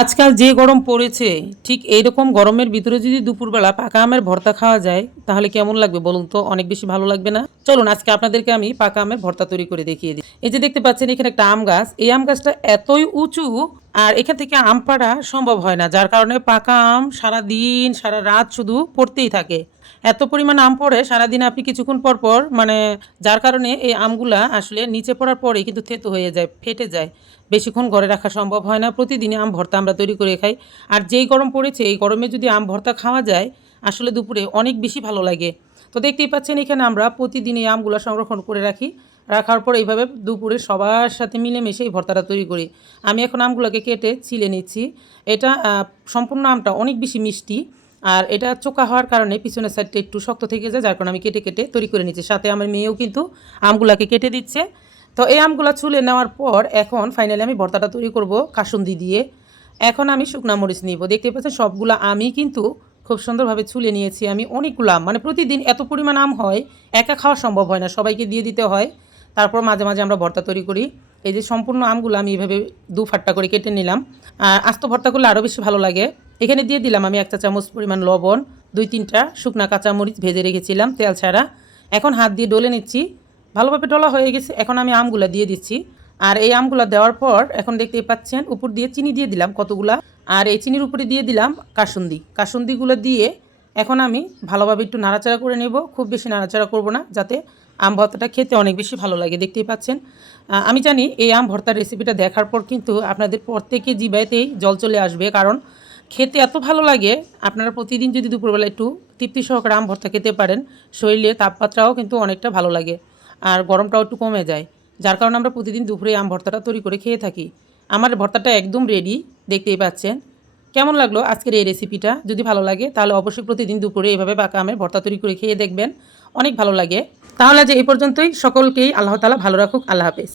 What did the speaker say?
আজকাল যে গরম পড়েছে, ঠিক এইরকম গরমের ভিতরে যদি দুপুরবেলা পাকা আমের ভর্তা খাওয়া যায় তাহলে কেমন লাগবে বলুন তো? অনেক বেশি ভালো লাগবে না? চলুন আজকে আপনাদেরকে আমি পাকা আমের ভর্তা তৈরি করে দেখিয়ে দিই। এই যে দেখতে পাচ্ছেন এখানে একটা আম গাছ, এই আম গাছটা এতই উঁচু আর এখান থেকে আম পাড়া সম্ভব হয় না, যার কারণে পাকা আম সারা দিন সারা রাত শুধু পড়তেই থাকে। এত পরিমাণ আম পড়ে সারাদিন আপনি কিছুক্ষণ পর পর যার কারণে এই আমগুলা আসলে নিচে পড়ার পরেই কিন্তু থেতো হয়ে যায়, ফেটে যায়। বেশিক্ষণ ঘরে রাখা সম্ভব হয় না। প্রতিদিনই আম ভর্তা আমরা তৈরি করে খাই। আর যেই গরম পড়েছে এই গরমে যদি আম ভর্তা খাওয়া যায় আসলে দুপুরে অনেক বেশি ভালো লাগে। তো দেখতেই পাচ্ছেন এখানে আমরা প্রতিদিন এই আমগুলো সংরক্ষণ করে রাখি। রাখার পর এইভাবে দুপুরে সবার সাথে মিলেমিশে এই ভর্তাটা তৈরি করি। আমি এখন আমগুলোকে কেটে ছিলে নিচ্ছি। এটা সম্পূর্ণ আমটা অনেক বেশি মিষ্টি। আর এটা চোকা হওয়ার কারণে পিছনের সাইডটা একটু শক্ত থেকে যায়, যার কারণে আমি কেটে কেটে তৈরি করে নিচ্ছি। সাথে আমার মেয়েও কিন্তু আমগুলাকে কেটে দিচ্ছে। তো এই আমগুলো ছুলে নেওয়ার পর এখন ফাইনালি আমি ভর্তাটা তৈরি করব কাসুন্দি দিয়ে। এখন আমি শুকনা মরিচ নিব। দেখতে পাচ্ছেন সবগুলো আমই কিন্তু খুব সুন্দরভাবে ছুলে নিয়েছি আমি। অনেকগুলো আম, প্রতিদিন এত পরিমাণ আম হয়, একা খাওয়া সম্ভব হয় না, সবাইকে দিয়ে দিতে হয়। তারপর মাঝে মাঝে আমরা ভর্তা তৈরি করি। এই যে সম্পূর্ণ আমগুলো আমি এইভাবে দু ফাট্টা করে কেটে নিলাম। আর আস্ত ভর্তা করলে আরও বেশি ভালো লাগে। এখানে দিয়ে দিলাম আমি 1 চা চামচ পরিমাণ লবণ, 2-3টা শুকনা কাঁচামরিচ ভেজে রেখেছিলাম তেল ছাড়া। এখন হাত দিয়ে ডলে নিচ্ছি। ভালোভাবে ডলা হয়ে গেছে, এখন আমি আমগুলা দিয়ে দিচ্ছি। আর এই আমগুলা দেওয়ার পর এখন দেখতেই পাচ্ছেন উপর দিয়ে চিনি দিয়ে দিলাম কতগুলা। আর এই চিনির উপরে দিয়ে দিলাম কাসুন্দিগুলো দিয়ে এখন আমি ভালোভাবে একটু নাড়াচাড়া করে নেব। খুব বেশি নাড়াচাড়া করব না, যাতে আম ভর্তাটা খেতে অনেক বেশি ভালো লাগে। দেখতেই পাচ্ছেন আমি জানি এই আম ভর্তার রেসিপিটা দেখার পর কিন্তু আপনাদের প্রত্যেকে জিহ্বাতেই জল চলে আসবে, কারণ খেতে এত ভালো লাগে। আপনারা প্রতিদিন যদি দুপুরবেলা একটু তৃপ্তি সহকারে আম ভর্তা খেতে পারেন, শরীরে তাপমাত্রাও কিন্তু অনেকটা ভালো লাগে আর গরমটাও একটু কমে যায়। যার কারণে আমরা প্রতিদিন দুপুরে আম ভর্তাটা তৈরি করে খেয়ে থাকি। আমার ভর্তাটা একদম রেডি, দেখতেই পাচ্ছেন। কেমন লাগলো আজকের এই রেসিপিটা? যদি ভালো লাগে তাহলে অবশ্যই প্রতিদিন দুপুরে এইভাবে পাকা আমের ভর্তা তৈরি করে খেয়ে দেখবেন, অনেক ভালো লাগে। তাহলে যে এই পর্যন্তই, সকলকেই আল্লাহ তাআলা ভালো রাখুক। আল্লাহ হাফেজ।